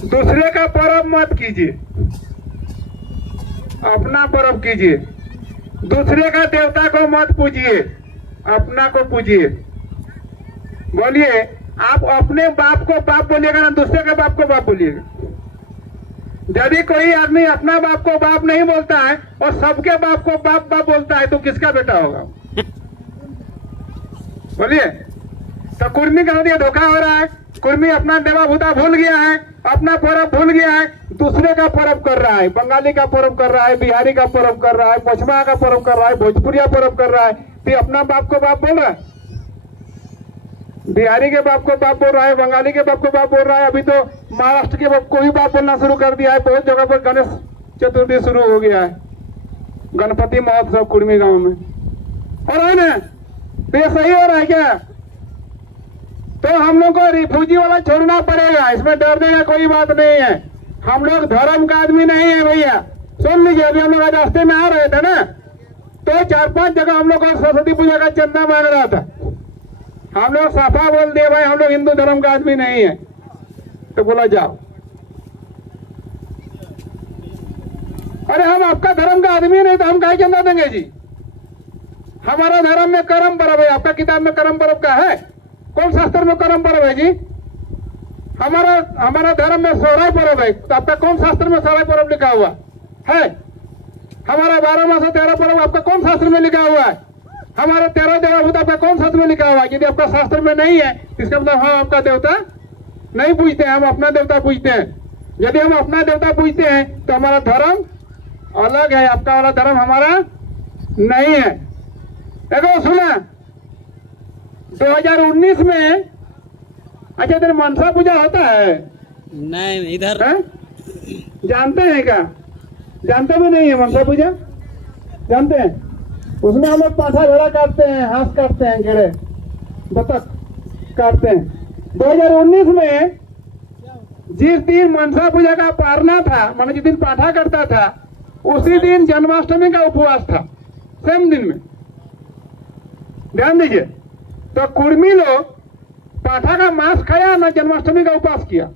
दूसरे का पर्व मत कीजिए, अपना पर्व कीजिए। दूसरे का देवता को मत पूजिए, अपना को पूजिए। बोलिए, आप अपने बाप को बाप बोलिएगा ना दूसरे के बाप को बाप बोलिएगा। यदि कोई आदमी अपना बाप को बाप नहीं बोलता है और सबके बाप को बाप बाप बोलता है तो किसका बेटा होगा? बोलिए। तो कुर्मी का दिया धोखा हो रहा है। कुर्मी अपना देवा भूता भूल गया है, अपना पर्व भूल गया है, दूसरे का पर्व कर रहा है। बंगाली का पर्व कर रहा है, बिहारी का पर्व कर रहा है, पछवा का पर्व कर रहा है, भोजपुरिया पर्व कर रहा है। तो अपना बाप को बाप बोल रहा है, बिहारी के बाप को बाप बोल रहा है, बंगाली के बाप को बाप बोल रहा है। अभी तो महाराष्ट्र के बाप को ही बाप बोलना शुरू कर दिया है। बहुत जगह पर गणेश चतुर्थी शुरू हो गया है, गणपति महोत्सव कुर्मी गांव में। और है ना, तो ये सही हो रहा है क्या? तो हम लोग को रिफ्यूजी वाला छोड़ना पड़ेगा, इसमें डरने का कोई बात नहीं है। हम लोग धर्म का आदमी नहीं है भैया। सुन लीजिए, अभी हम लोग रास्ते में आ रहे थे ना, तो 4-5 जगह हम लोग को सरस्वती पूजा का चंदा मांग रहा था। हम लोग साफा बोल दिए भाई हम लोग हिंदू धर्म का आदमी नहीं है। तो बोला जाओ। अरे हम आपका धर्म का आदमी नहीं तो हम काहे चंदा देंगे जी? हमारा धर्म में कर्म पर्व है, आपका किताब में कर्म पर्व का है? कौन शास्त्र में कर्म पर्व है जी? हमारा धर्म में सोहराय पर्व है, तो आपका कौन शास्त्र में सोहराय पर्व लिखा हुआ है? हमारा 12 मास 13 पर्व आपका कौन शास्त्र में लिखा हुआ है? हमारा 13 देवभूत आपका कौन शास्त्र में लिखा हुआ है? यदि आपका शास्त्र में नहीं है इसका मतलब हम आपका देवता नहीं पूजते हैं, हम अपना देवता पूजते हैं। यदि हम अपना देवता पूजते हैं तो हमारा धर्म अलग है, आपका वाला धर्म हमारा नहीं है। देखो सुना, 2019 में अच्छा इधर मनसा पूजा होता है? नहीं इधर है? जानते हैं क्या? जानते भी नहीं है मनसा पूजा? जानते हैं? उसमें हम लोग पाठा घोड़ा काटते हैं, हाथ काटते हैं, घेरे बतख काटते हैं। 2019 में जिस दिन मनसा पूजा का पारना था, माने जिस दिन पाठा करता था, उसी दिन जन्माष्टमी का उपवास था, सेम दिन में। ध्यान दीजिए। तो कुर्मी लोग पाठा का मांस खाया ना जन्माष्टमी का उपवास किया?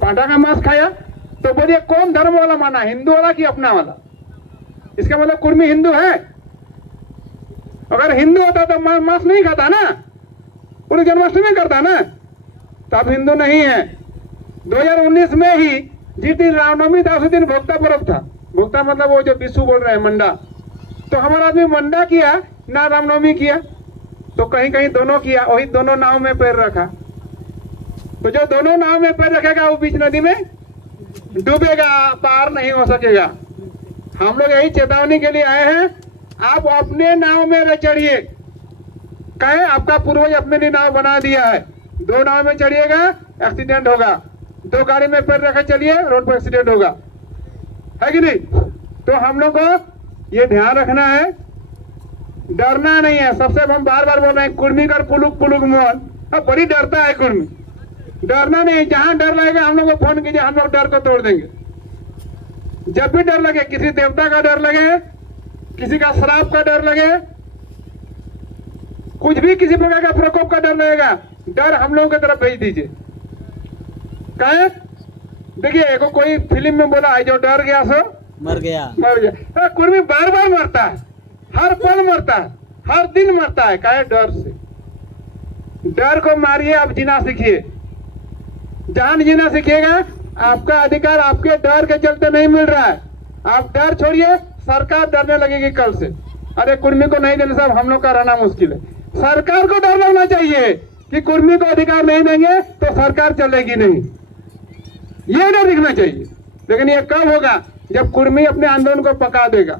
पाठा का मांस खाया। तो बोलिए कौन धर्म वाला माना, हिंदू वाला कि अपना वाला? इसका मतलब कुर्मी हिंदू है? अगर हिंदू होता तो मांस नहीं खाता ना, पूरी जन्माष्टमी करता ना, तो अब हिंदू नहीं है। 2019 में ही जिस दिन रामनवमी था उसी दिन भोक्ता पर्व था। भोक्ता मतलब वो जो विशु बोल रहे हैं, मंडा। तो हमारा आदमी मंडा किया ना रामनवमी किया, तो कहीं कहीं दोनों किया, वही दोनों नाव में पैर रखा। तो जो दोनों नाव में पैर रखेगा वो बीच नदी में डूबेगा, पार नहीं हो सकेगा। हम लोग यही चेतावनी के लिए आए हैं, आप अपने नाव में चढ़िए। कहे आपका पूर्वज अपने लिए नाव बना दिया है, 2 नाव में चढ़िएगा एक्सीडेंट होगा, 2 गाड़ी में पैर रखे चलिए रोड पर एक्सीडेंट होगा, है कि नहीं? तो हम लोग को ये ध्यान रखना है, डरना नहीं है। सबसे हम बार बार बोल रहे हैं, कुर्मी कर पुलुक पुलुक मोहन। अब बड़ी डरता है कुर्मी, डरना नहीं। जहां डर लगेगा हम लोग को फोन कीजिए, हम लोग डर को तोड़ देंगे। जब भी डर लगे, किसी देवता का डर लगे, किसी का श्राप का डर लगे, कुछ भी किसी प्रकार का प्रकोप का डर लगेगा, डर हम लोगों की तरफ भेज दीजिए। कहे देखिए, एको कोई फिल्म में बोला है, जो डर गया सो मर गया। मर गया। कुर्मी बार बार मरता है, हर पल मरता है, हर दिन मरता है। कहे डर से। डर को मारिए, आप जीना सीखिए। जान जीना सीखिएगा। आपका अधिकार आपके डर के चलते नहीं मिल रहा है। आप डर छोड़िए, सरकार डरने लगेगी कल से। अरे कुर्मी को नहीं देने साहब हम लोग का रहना मुश्किल है। सरकार को डर लगना चाहिए कि कुर्मी को अधिकार नहीं देंगे तो सरकार चलेगी नहीं, ये डर दिखना चाहिए। लेकिन ये कब होगा? जब कुर्मी अपने आंदोलन को पका देगा।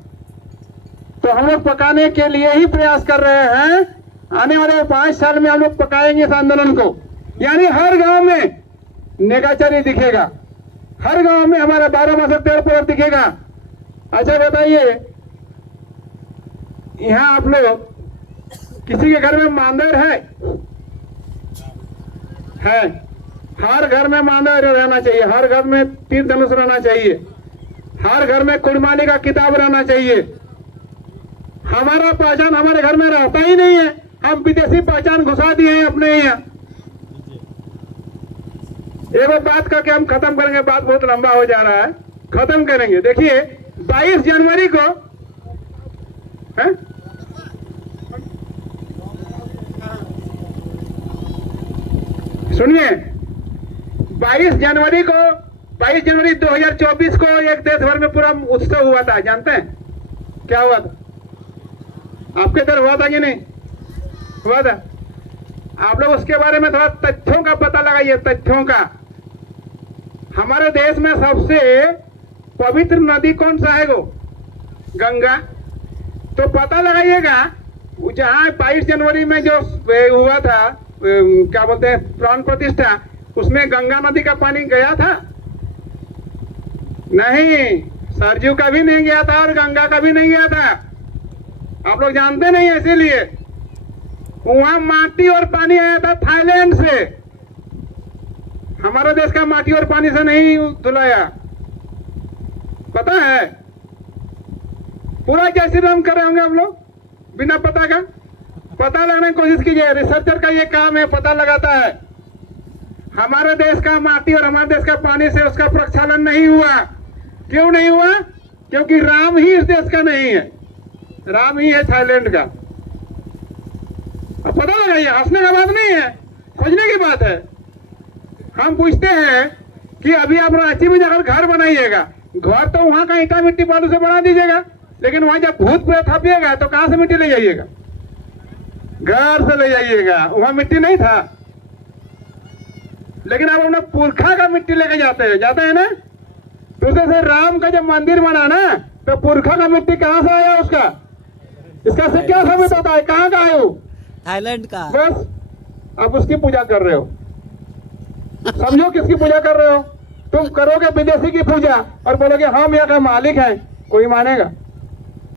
तो हम लोग पकाने के लिए ही प्रयास कर रहे हैं। आने वाले 5 साल में हम लोग पकाएंगे इस आंदोलन को। यानी हर गांव में नेगाचारी दिखेगा, हर गांव में हमारा 12 मास 13 पर्व दिखेगा। अच्छा बताइए, यहाँ आप लोग किसी के घर में मांदर है? हर घर में मांदर रहना चाहिए, हर घर में तीर धनुष रहना चाहिए, हर घर में कुर्बानी का किताब रहना चाहिए। हमारा पहचान हमारे घर में रहता ही नहीं है, हम विदेशी पहचान घुसा दिए हैं अपने यहाँ। एक और बात करके हम खत्म करेंगे, बात बहुत लंबा हो जा रहा है, खत्म करेंगे। देखिए 22 जनवरी को है? सुनिए 22 जनवरी 2024 को एक देश भर में पूरा उत्सव हुआ था, जानते हैं क्या हुआ था? आपके इधर हुआ था कि नहीं हुआ था? आप लोग उसके बारे में थोड़ा तथ्यों का पता लगाइए, तथ्यों का। हमारे देश में सबसे पवित्र नदी कौन सा है? वो गंगा। तो पता लगाइएगा जहां 22 जनवरी में जो हुआ था, क्या बोलते हैं, प्राण प्रतिष्ठा, उसमें गंगा नदी का पानी गया था? नहीं, सरजू का भी नहीं गया था और गंगा का भी नहीं गया था। आप लोग जानते नहीं, इसीलिए वहां माटी और पानी आया था थाईलैंड से। हमारे देश का माटी और पानी से नहीं धुलाया, पता है? पूरा जय श्री राम कर रहे होंगे आप लोग बिना पता का। पता लगाने की कोशिश कीजिए, रिसर्चर का ये काम है, पता लगाता है। हमारे देश का माटी और हमारे देश का पानी से उसका प्रक्षालन नहीं हुआ। क्यों नहीं हुआ? क्योंकि राम ही इस देश का नहीं है, राम ही है थाईलैंड का। अब पता लगाइए, हंसने का बात नहीं है, खोजने की बात है। हम पूछते हैं कि अभी आप रांची में जाकर घर बनाइएगा, घर तो वहां का ईटा मिट्टी बालू से बना दीजिएगा, लेकिन वहां जब भूत प्रेत हपिएगा तो कहां से मिट्टी ले जाइएगा? घर से ले जाइएगा, वहां मिट्टी नहीं था। लेकिन आप अपने पुरखा का मिट्टी लेके जाते हैं ना। दूसरे से राम का जब मंदिर बना ना, तो पुरखा का मिट्टी कहां से आया उसका? इसका से क्या साबित होता है? कहां का है वो? थाईलैंड का। बस आप उसकी पूजा कर रहे हो। समझो किसकी पूजा कर रहे हो? तुम करोगे विदेशी की पूजा और बोलोगे हम यहाँ का मालिक हैं, कोई मानेगा?